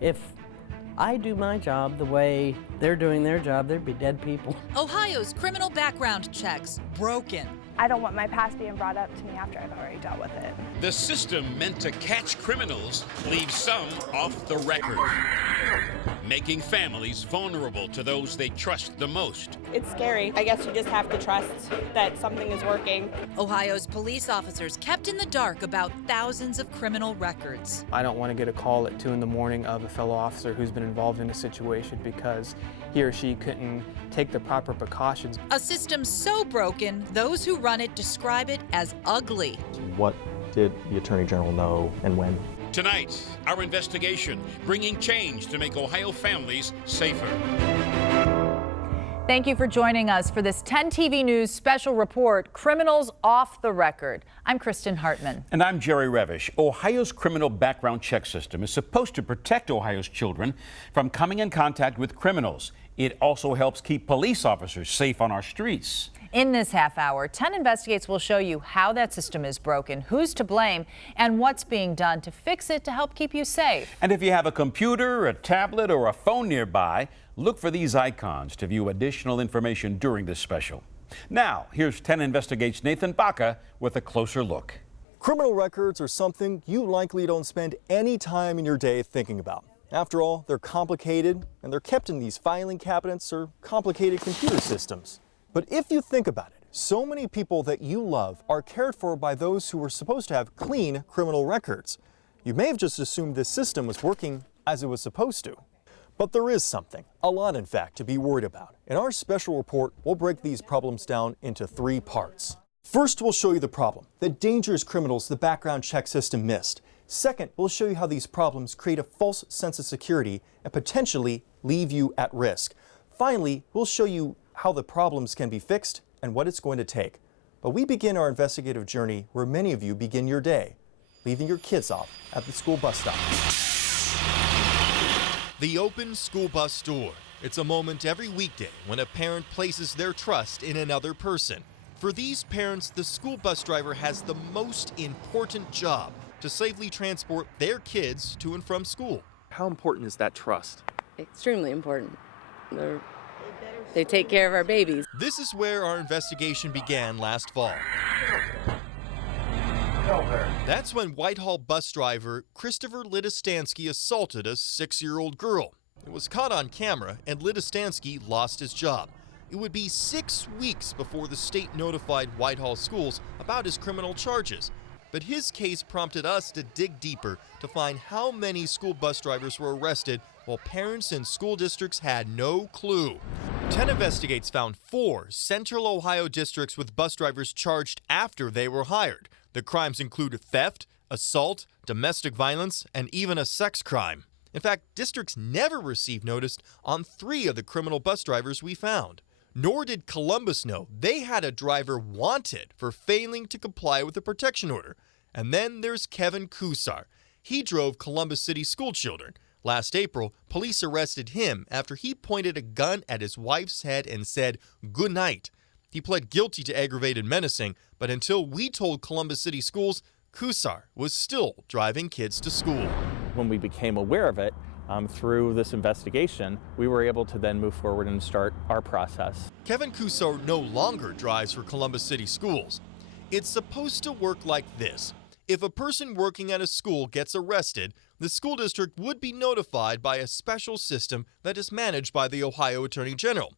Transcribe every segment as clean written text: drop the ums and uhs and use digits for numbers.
If I do my job the way they're doing their job, there'd be dead people. Ohio's criminal background checks broken. I don't want my past being brought up to me after I've already dealt with it. The system meant to catch criminals leaves some off the record, making families vulnerable to those they trust the most. It's scary. I guess you just have to trust that something is working. Ohio's police officers kept in the dark about thousands of criminal records. I don't want to get a call at 2 in the morning of a fellow officer who's been involved in a situation because he or she couldn't take the proper precautions. A system so broken, those who run it describe it as ugly. What did the Attorney General know and when? Tonight, our investigation, bringing change to make Ohio families safer. Thank you for joining us for this 10 TV News special report, Criminals Off the Record. I'm Kristen Hartman. And I'm Jerry Revish. Ohio's criminal background check system is supposed to protect Ohio's children from coming in contact with criminals. It also helps keep police officers safe on our streets. In this half hour, 10 Investigates will show you how that system is broken, who's to blame, and what's being done to fix it to help keep you safe. And if you have a computer, a tablet, or a phone nearby, look for these icons to view additional information during this special. Now, here's 10 Investigates' Nathan Baca with a closer look. Criminal records are something you likely don't spend any time in your day thinking about. After all, they're complicated, and they're kept in these filing cabinets or complicated computer systems. But if you think about it, so many people that you love are cared for by those who were supposed to have clean criminal records. You may have just assumed this system was working as it was supposed to. But there is something, a lot in fact, to be worried about. In our special report, we'll break these problems down into 3 parts. First, we'll show you the problem, the dangerous criminals the background check system missed. Second, we'll show you how these problems create a false sense of security and potentially leave you at risk. Finally, we'll show you how the problems can be fixed and what it's going to take. But we begin our investigative journey where many of you begin your day, leaving your kids off at the school bus stop. The open school bus door. It's a moment every weekday when a parent places their trust in another person. For these parents, the school bus driver has the most important job to safely transport their kids to and from school. How important is that trust? Extremely important. They take care of our babies. This is where our investigation began last fall. That's when Whitehall bus driver Christopher Lidistansky assaulted a 6-year-old girl. It was caught on camera, and Lidistansky lost his job. It would be 6 weeks before the state notified Whitehall schools about his criminal charges. But his case prompted us to dig deeper to find how many school bus drivers were arrested while parents and school districts had no clue. 10 Investigates found 4 Central Ohio districts with bus drivers charged after they were hired. The crimes include theft, assault, domestic violence, and even a sex crime. In fact, districts never received notice on 3 of the criminal bus drivers we found. Nor did Columbus know they had a driver wanted for failing to comply with a protection order. And then there's Kevin Kusar. He drove Columbus City school children. Last April, police arrested him after he pointed a gun at his wife's head and said, "Good night." He pled guilty to aggravated menacing, but until we told Columbus City Schools, Kusar was still driving kids to school. When we became aware of it, through this investigation, we were able to then move forward and start our process. Kevin Kusar no longer drives for Columbus City Schools. It's supposed to work like this. If a person working at a school gets arrested, the school district would be notified by a special system that is managed by the Ohio Attorney General.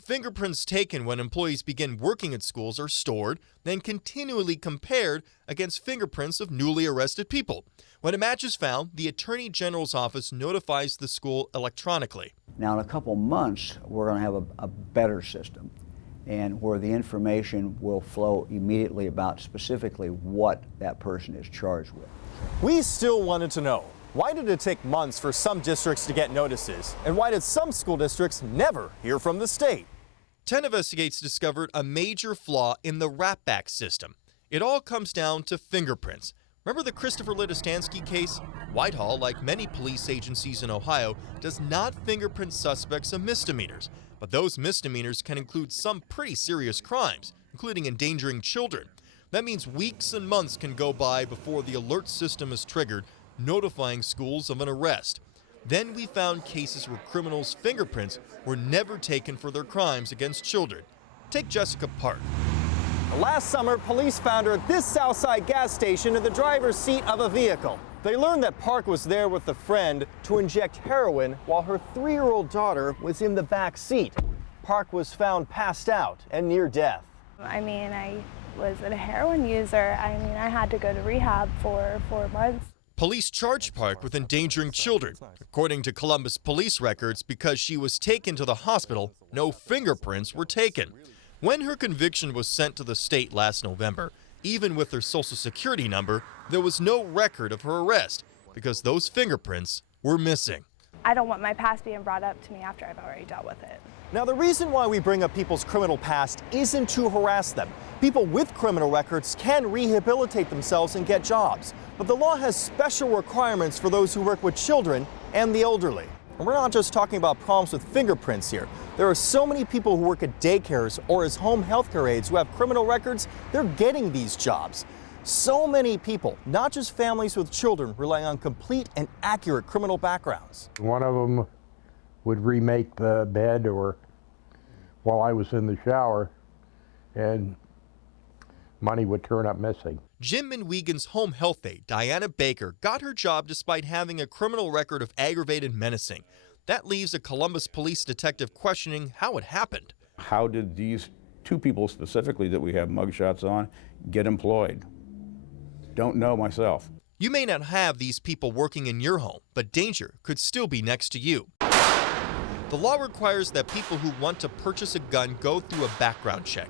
Fingerprints taken when employees begin working at schools are stored, then continually compared against fingerprints of newly arrested people. When a match is found, the Attorney General's office notifies the school electronically. Now, in a couple months, we're going to have a better system, and where the information will flow immediately about specifically what that person is charged with. We still wanted to know, why did it take months for some districts to get notices? And why did some school districts never hear from the state? 10 Investigates discovered a major flaw in the RAPBAC system. It all comes down to fingerprints. Remember the Christopher Lidistansky case? Whitehall, like many police agencies in Ohio, does not fingerprint suspects of misdemeanors. But those misdemeanors can include some pretty serious crimes, including endangering children. That means weeks and months can go by before the alert system is triggered, notifying schools of an arrest. Then we found cases where criminals' fingerprints were never taken for their crimes against children. Take Jessica Park. Last summer, police found her at this Southside gas station in the driver's seat of a vehicle. They learned that Park was there with a friend to inject heroin while her 3-year-old daughter was in the back seat. Park was found passed out and near death. I mean, I was a heroin user. I mean, I had to go to rehab for 4 months. Police charged Park with endangering children. According to Columbus police records, because she was taken to the hospital, no fingerprints were taken. When her conviction was sent to the state last November, even with her social security number, there was no record of her arrest because those fingerprints were missing. I don't want my past being brought up to me after I've already dealt with it. Now, the reason why we bring up people's criminal past isn't to harass them. People with criminal records can rehabilitate themselves and get jobs. But the law has special requirements for those who work with children and the elderly. And we're not just talking about problems with fingerprints here. There are so many people who work at daycares or as home health care aides who have criminal records, they're getting these jobs. So many people, not just families with children, rely on complete and accurate criminal backgrounds. One of them would remake the bed or while I was in the shower, and money would turn up missing. Jim Manwegan's home health aide, Diana Baker, got her job despite having a criminal record of aggravated menacing. That leaves a Columbus police detective questioning how it happened. How did these two people specifically that we have mugshots on get employed? Don't know myself. You may not have these people working in your home, but danger could still be next to you. The law requires that people who want to purchase a gun go through a background check.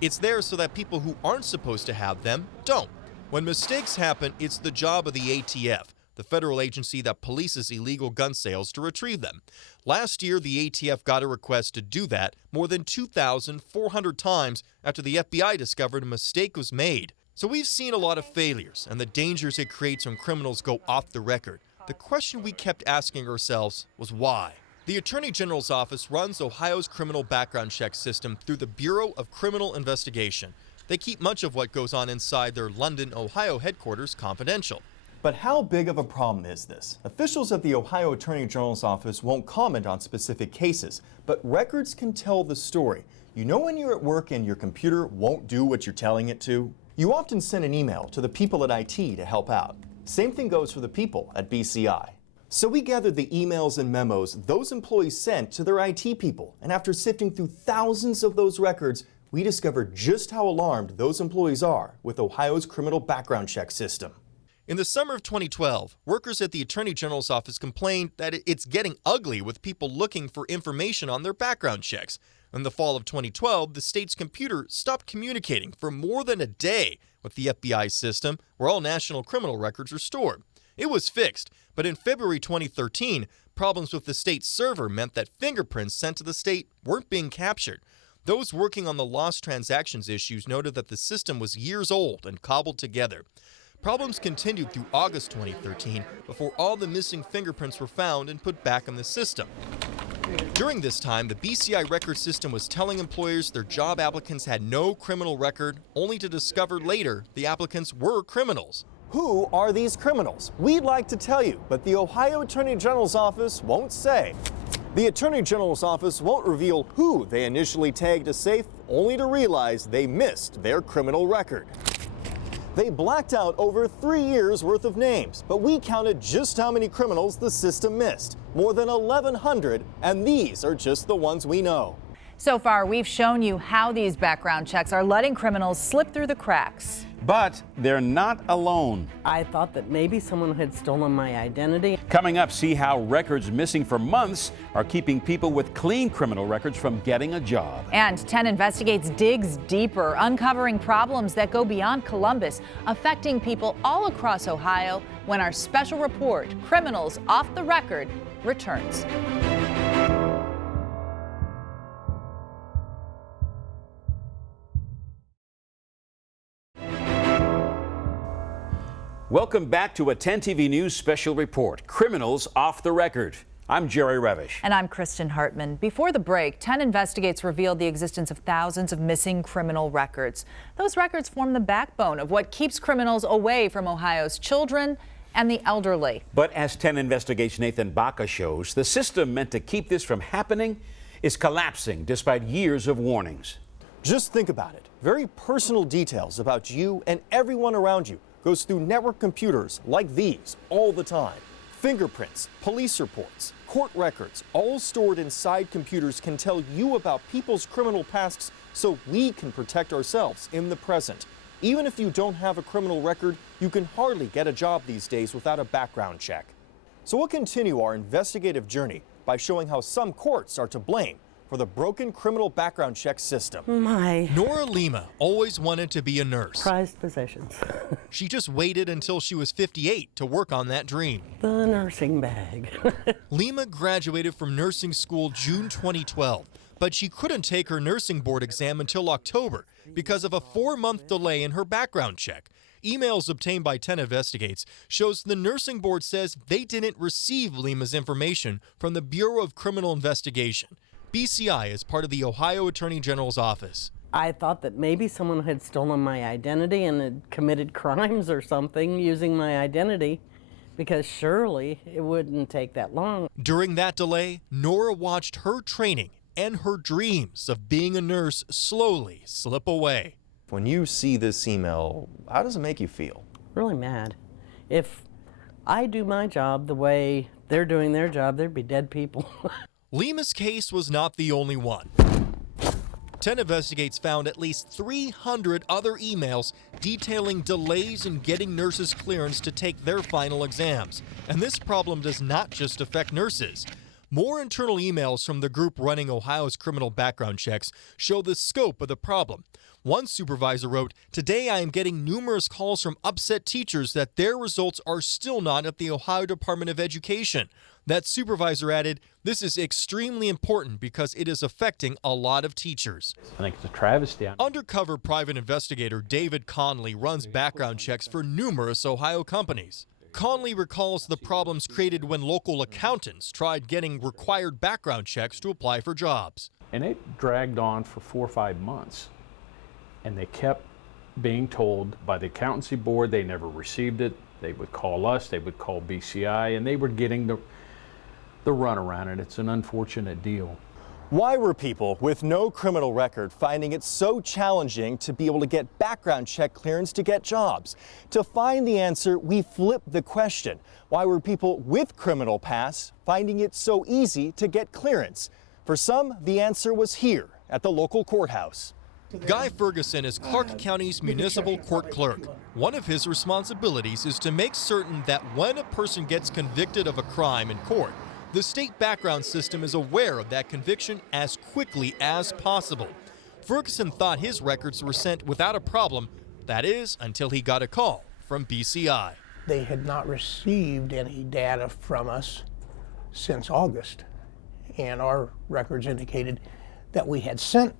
It's there so that people who aren't supposed to have them don't. When mistakes happen, it's the job of the ATF, the federal agency that polices illegal gun sales, to retrieve them. Last year, the ATF got a request to do that more than 2,400 times after the FBI discovered a mistake was made. So we've seen a lot of failures and the dangers it creates when criminals go off the record. The question we kept asking ourselves was why? The Attorney General's office runs Ohio's criminal background check system through the Bureau of Criminal Investigation. They keep much of what goes on inside their London, Ohio headquarters confidential. But how big of a problem is this? Officials at the Ohio Attorney General's office won't comment on specific cases, but records can tell the story. You know when you're at work and your computer won't do what you're telling it to? You often send an email to the people at IT to help out. Same thing goes for the people at BCI. So we gathered the emails and memos those employees sent to their IT people, and after sifting through thousands of those records, we discovered just how alarmed those employees are with Ohio's criminal background check system. In the summer of 2012, workers at the Attorney General's office complained that it's getting ugly with people looking for information on their background checks. In the fall of 2012, the state's computer stopped communicating for more than a day with the FBI system where all national criminal records are stored. It was fixed, but in February 2013, problems with the state's server meant that fingerprints sent to the state weren't being captured. Those working on the lost transactions issues noted that the system was years old and cobbled together. Problems continued through August 2013 before all the missing fingerprints were found and put back in the system. During this time, the BCI record system was telling employers their job applicants had no criminal record, only to discover later the applicants were criminals. Who are these criminals? We'd like to tell you, but the Ohio Attorney General's office won't say. The Attorney General's office won't reveal who they initially tagged as safe, only to realize they missed their criminal record. They blacked out over 3 years worth of names, but we counted just how many criminals the system missed. More than 1,100, and these are just the ones we know. So far, we've shown you how these background checks are letting criminals slip through the cracks. But they're not alone. I thought that maybe someone had stolen my identity. Coming up, see how records missing for months are keeping people with clean criminal records from getting a job. And 10 Investigates digs deeper, uncovering problems that go beyond Columbus, affecting people all across Ohio, when our special report, Criminals Off the Record, returns. Welcome back to a 10 TV News special report, Criminals Off the Record. I'm Jerry Revish. And I'm Kristen Hartman. Before the break, 10 Investigates revealed the existence of thousands of missing criminal records. Those records form the backbone of what keeps criminals away from Ohio's children and the elderly. But as 10 Investigates Nathan Baca shows, the system meant to keep this from happening is collapsing despite years of warnings. Just think about it. Very personal details about you and everyone around you goes through network computers like these all the time. Fingerprints, police reports, court records, all stored inside computers can tell you about people's criminal pasts so we can protect ourselves in the present. Even if you don't have a criminal record, you can hardly get a job these days without a background check. So we'll continue our investigative journey by showing how some courts are to blame for the broken criminal background check system. Nora Lima always wanted to be a nurse. Prized possessions. She just waited until she was 58 to work on that dream. The nursing bag. Lima graduated from nursing school June 2012, but she couldn't take her nursing board exam until October because of a 4-month delay in her background check. Emails obtained by 10 Investigates shows the nursing board says they didn't receive Lima's information from the Bureau of Criminal Investigation. BCI is part of the Ohio Attorney General's office. I thought that maybe someone had stolen my identity and had committed crimes or something using my identity, because surely it wouldn't take that long. During that delay, Nora watched her training and her dreams of being a nurse slowly slip away. When you see this email, how does it make you feel? Really mad. If I do my job the way they're doing their job, there'd be dead people. Lima's case was not the only one. 10 Investigates found at least 300 other emails detailing delays in getting nurses clearance to take their final exams. And this problem does not just affect nurses. More internal emails from the group running Ohio's criminal background checks show the scope of the problem. One supervisor wrote, "Today I am getting numerous calls from upset teachers that their results are still not at the Ohio Department of Education." That supervisor added, "This is extremely important because it is affecting a lot of teachers." I think it's a travesty. Undercover private investigator David Conley runs background checks for numerous Ohio companies. Conley recalls the problems created when local accountants tried getting required background checks to apply for jobs. And it dragged on for 4 or 5 months. And they kept being told by the accountancy board they never received it. They would call us, they would call BCI, and they were getting the run around it. It's an unfortunate deal. Why were people with no criminal record finding it so challenging to be able to get background check clearance to get jobs? To find the answer, we flipped the question. Why were people with criminal past finding it so easy to get clearance? For some, the answer was here at the local courthouse. Guy Ferguson is Clark County's municipal court clerk. One of his responsibilities is to make certain that when a person gets convicted of a crime in court, the state background system is aware of that conviction as quickly as possible. Ferguson thought his records were sent without a problem, that is, until he got a call from BCI. They had not received any data from us since August, and our records indicated that we had sent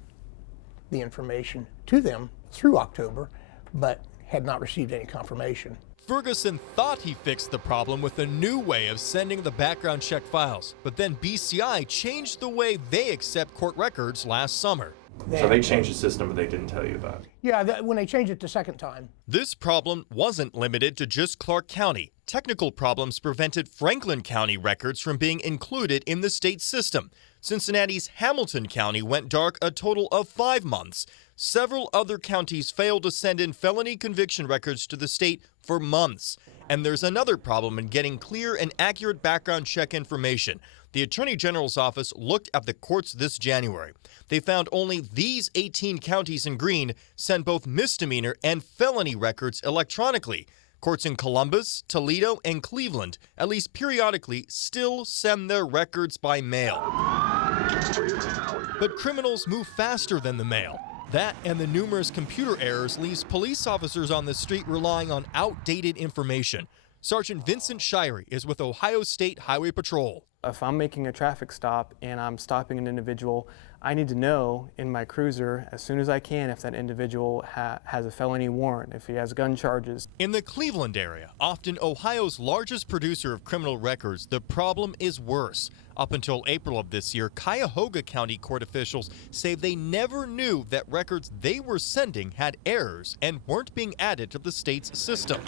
the information to them through October, but had not received any confirmation. Ferguson thought he fixed the problem with a new way of sending the background check files, but then BCI changed the way they accept court records last summer. So they changed the system, but they didn't tell you about it. Yeah, when they changed it the second time. This problem wasn't limited to just Clark County. Technical problems prevented Franklin County records from being included in the state system. Cincinnati's Hamilton County went dark a total of 5 months. Several other counties failed to send in felony conviction records to the state for months. And there's another problem in getting clear and accurate background check information. The Attorney General's office looked at the courts this January. They found only these 18 counties in green send both misdemeanor and felony records electronically. Courts in Columbus, Toledo, and Cleveland, at least periodically, still send their records by mail. But criminals move faster than the mail. That and the numerous computer errors leaves police officers on the street relying on outdated information. Sergeant Vincent Shirey is with Ohio State Highway Patrol. If I'm making a traffic stop and I'm stopping an individual, I need to know in my cruiser as soon as I can if that individual has a felony warrant, if he has gun charges. In the Cleveland area, often Ohio's largest producer of criminal records, the problem is worse. Up until April of this year, Cuyahoga County court officials say they never knew that records they were sending had errors and weren't being added to the state's system.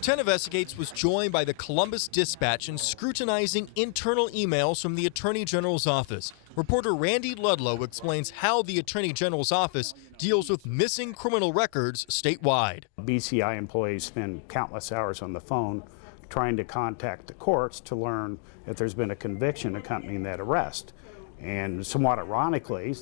10 Investigates was joined by the Columbus Dispatch in scrutinizing internal emails from the Attorney General's office. Reporter Randy Ludlow explains how the Attorney General's office deals with missing criminal records statewide. BCI employees spend countless hours on the phone trying to contact the courts to learn if there's been a conviction accompanying that arrest. And somewhat ironically,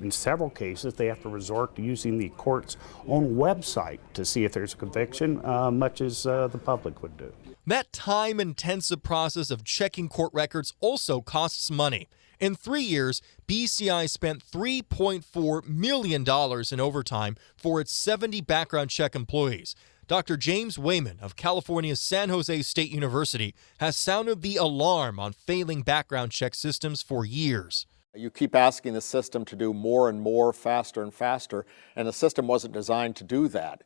in several cases, they have to resort to using the court's own website to see if there's a conviction, much as the public would do. That time-intensive process of checking court records also costs money. In 3 years, BCI spent $3.4 million in overtime for its 70 background check employees. Dr. James Wayman of California's San Jose State University has sounded the alarm on failing background check systems for years. You keep asking the system to do more and more, faster and faster, and the system wasn't designed to do that.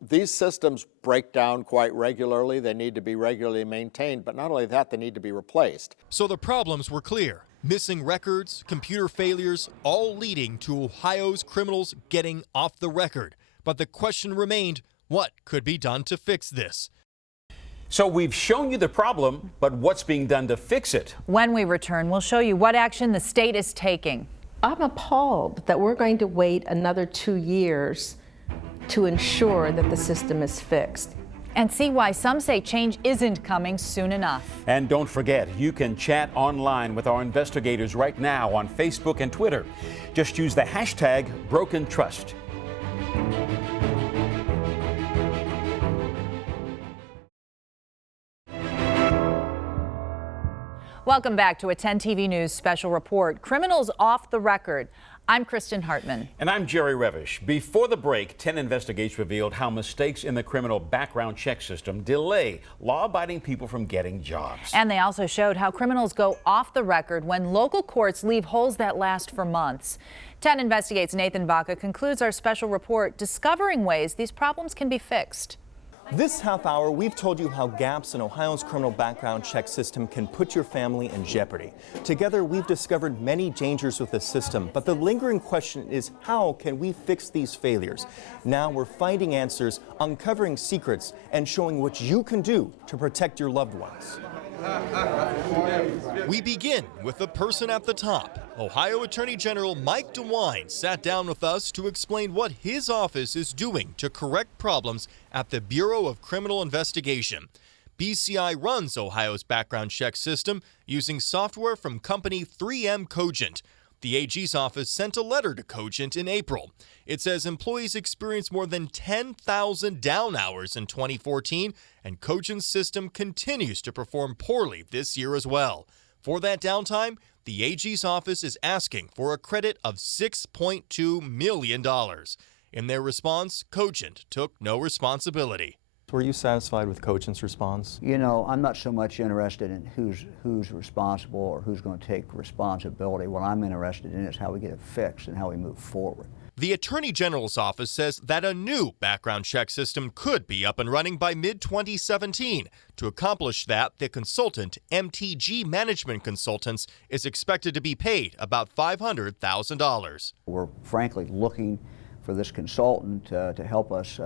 These systems break down quite regularly. They need to be regularly maintained, but not only that, they need to be replaced. So the problems were clear. Missing records, computer failures, all leading to Ohio's criminals getting off the record. But the question remained, what could be done to fix this? So we've shown you the problem, but what's being done to fix it? When we return, we'll show you what action the state is taking. I'm appalled that we're going to wait another 2 years to ensure that the system is fixed. And see why some say change isn't coming soon enough. And don't forget, you can chat online with our investigators right now on Facebook and Twitter. Just use the hashtag #BrokenTrust. Welcome back to a 10 TV News special report, Criminals Off the Record. I'm Kristen Hartman. And I'm Jerry Revish. Before the break, 10 Investigates revealed how mistakes in the criminal background check system delay law-abiding people from getting jobs. And they also showed how criminals go off the record when local courts leave holes that last for months. 10 Investigates' Nathan Baca concludes our special report discovering ways these problems can be fixed. This half hour, we've told you how gaps in Ohio's criminal background check system can put your family in jeopardy. Together, we've discovered many dangers with the system, but the lingering question is, how can we fix these failures? Now we're finding answers, uncovering secrets, and showing what you can do to protect your loved ones. We begin with the person at the top. Ohio Attorney General Mike DeWine sat down with us to explain what his office is doing to correct problems at the Bureau of Criminal Investigation. BCI runs Ohio's background check system using software from company 3M Cogent. The AG's office sent a letter to Cogent in April. It says employees experienced more than 10,000 down hours in 2014, and Cogent's system continues to perform poorly this year as well. For that downtime, the AG's office is asking for a credit of $6.2 million. In their response, Cogent took no responsibility. Were you satisfied with Cogent's response? You know, I'm not so much interested in who's responsible or who's going to take responsibility. What I'm interested in is how we get it fixed and how we move forward. The Attorney General's office says that a new background check system could be up and running by mid-2017. To accomplish that, the consultant, MTG Management Consultants, is expected to be paid about $500,000. We're frankly looking for this consultant to help us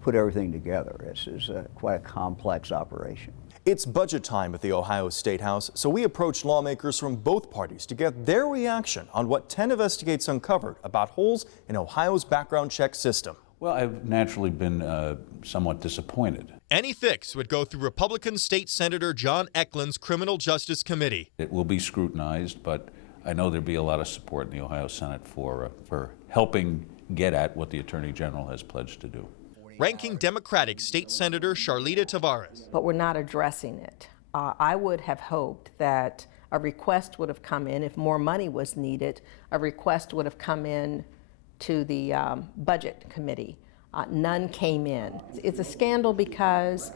put everything together. This is quite a complex operation. It's budget time at the Ohio State House, so we approached lawmakers from both parties to get their reaction on what 10 Investigates uncovered about holes in Ohio's background check system. Well, I've naturally been somewhat disappointed. Any fix would go through Republican State Senator John Eklund's Criminal Justice Committee. It will be scrutinized, but I know there'll be a lot of support in the Ohio Senate for helping get at what the Attorney General has pledged to do. Ranking Democratic State Senator Charlita Tavares. But we're not addressing it. I would have hoped that a request would have come in if more money was needed. A request would have come in to the Budget Committee. None came in. It's a scandal because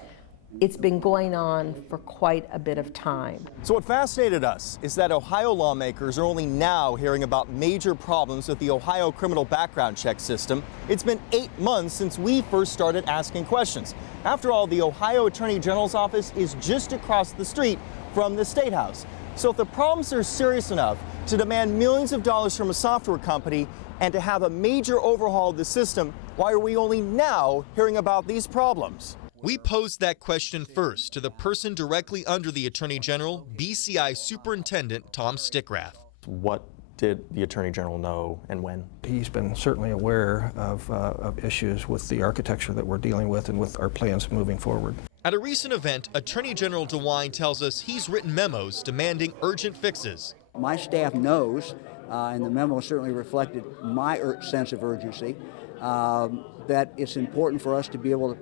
it's been going on for quite a bit of time. So what fascinated us is that Ohio lawmakers are only now hearing about major problems with the Ohio criminal background check system. It's been 8 months since we first started asking questions. After all, the Ohio Attorney General's office is just across the street from the State House. So if the problems are serious enough to demand millions of dollars from a software company and to have a major overhaul of the system, why are we only now hearing about these problems? We posed that question first to the person directly under the Attorney General, BCI Superintendent Tom Stickrath. What did the Attorney General know and when? He's been certainly aware of issues with the architecture that we're dealing with and with our plans moving forward. At a recent event, Attorney General DeWine tells us he's written memos demanding urgent fixes. My staff knows, and the memo certainly reflected my sense of urgency, that it's important for us to be able to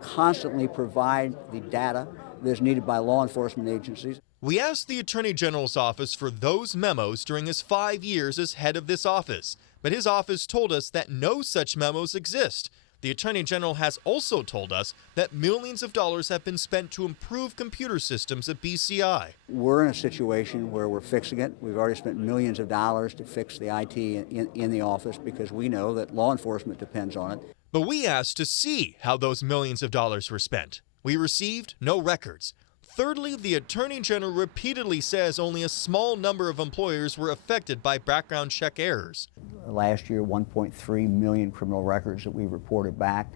constantly provide the data that is needed by law enforcement agencies. We asked the Attorney General's office for those memos during his 5 years as head of this office, but his office told us that no such memos exist. The Attorney General has also told us that millions of dollars have been spent to improve computer systems at BCI. We're in a situation where we're fixing it. We've already spent millions of dollars to fix the IT in the office because we know that law enforcement depends on it. But we asked to see how those millions of dollars were spent. We received no records. Thirdly, the Attorney General repeatedly says only a small number of employers were affected by background check errors. Last year, 1.3 million criminal records that we reported back.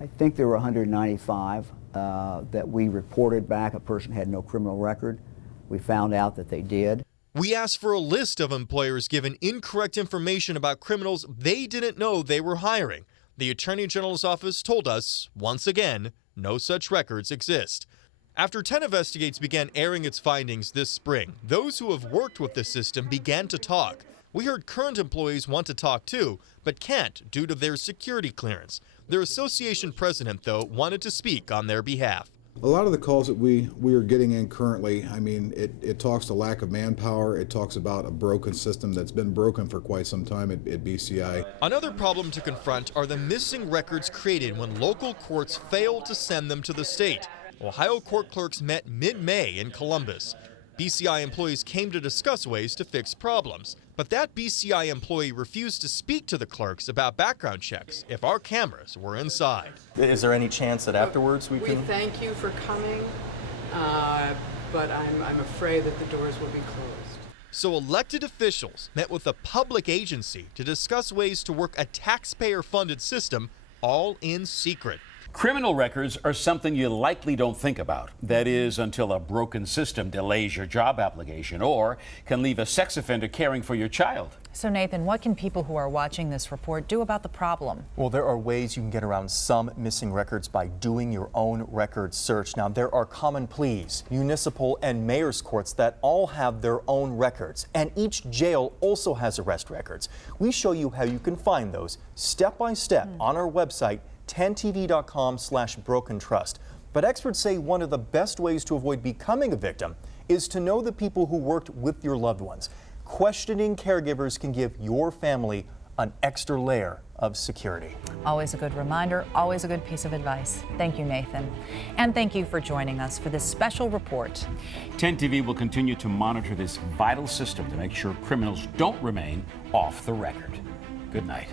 I think there were 195 that we reported back. A person had no criminal record. We found out that they did. We asked for a list of employers given incorrect information about criminals they didn't know they were hiring. The Attorney General's office told us, once again, no such records exist. After 10 Investigates began airing its findings this spring, those who have worked with the system began to talk. We heard current employees want to talk too, but can't due to their security clearance. Their association president, though, wanted to speak on their behalf. A lot of the calls that we are getting in currently, I mean, it talks to lack of manpower. It talks about a broken system that's been broken for quite some time at BCI. Another problem to confront are the missing records created when local courts fail to send them to the state. Ohio court clerks met mid-May in Columbus. BCI employees came to discuss ways to fix problems, but that BCI employee refused to speak to the clerks about background checks if our cameras were inside. Is there any chance that afterwards we can... We thank you for coming, but I'm afraid that the doors will be closed. So elected officials met with a public agency to discuss ways to work a taxpayer-funded system, all in secret. Criminal records are something you likely don't think about. That is, until a broken system delays your job application or can leave a sex offender caring for your child. So, Nathan, what can people who are watching this report do about the problem? Well, there are ways you can get around some missing records by doing your own record search. Now, there are common pleas, municipal and mayor's courts that all have their own records, and each jail also has arrest records. We show you how you can find those step by step on our website, 10tv.com/brokentrust. But experts say one of the best ways to avoid becoming a victim is to know the people who worked with your loved ones. Questioning caregivers can give your family an extra layer of security. Always a good reminder, always a good piece of advice. Thank you, Nathan. And thank you for joining us for this special report. 10 TV will continue to monitor this vital system to make sure criminals don't remain off the record. Good night.